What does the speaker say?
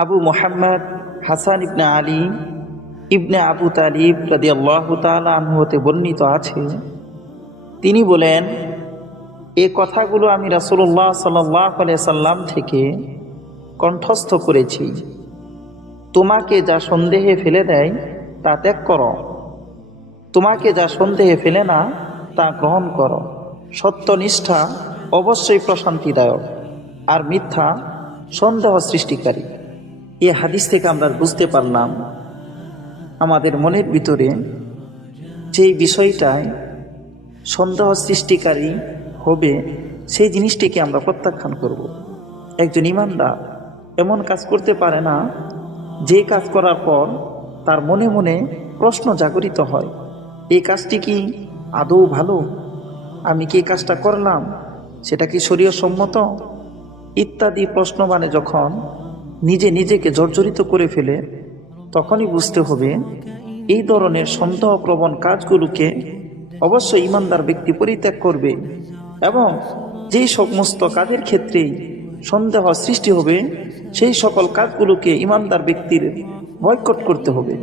আবু মোহাম্মদ হাসান ইবনে আলী ইবনে আবু তালিব রাদি আল্লাহ হতে বর্ণিত আছে। তিনি বলেন, এ কথাগুলো আমি রাসুল্লাহ সাল্লাহ সাল্লাম থেকে কণ্ঠস্থ করেছি। তোমাকে যা সন্দেহে ফেলে দেয়, তা ত্যাগ করো। তোমাকে যা সন্দেহে ফেলে না, তা গ্রহণ করো। সত্যনিষ্ঠা অবশ্যই প্রশান্তিদায়ক, আর মিথ্যা সন্দেহ সৃষ্টিকারী। এ হাদিস থেকে আমরা বুঝতে পারলাম, আমাদের মনের ভিতরে যেই বিষয়টায় সন্দেহ সৃষ্টিকারী হবে, সেই জিনিসটিকে আমরা প্রত্যাখ্যান করব। একজন ইমানদার এমন কাজ করতে পারে না, যে কাজ করার পর তার মনে মনে প্রশ্ন জাগরিত হয় এই কাজটি কি আদৌ ভালো? আমি কি কাজটা করলাম? সেটা কি শরীয় সম্মত ইত্যাদি প্রশ্ন মানে যখন নিজে নিজেকে জর্জরিত করে ফেলে, তখনই বুঝতে হবে এই ধরনের সন্দেহপ্রবণ কাজগুলোকে অবশ্যই ইমানদার ব্যক্তি পরিত্যাগ করবে এবং যেই সমস্ত কাজের ক্ষেত্রেই সন্দেহ সৃষ্টি হবে, সেই সকল কাজগুলোকে ইমানদার ব্যক্তির বয়কট করতে হবে।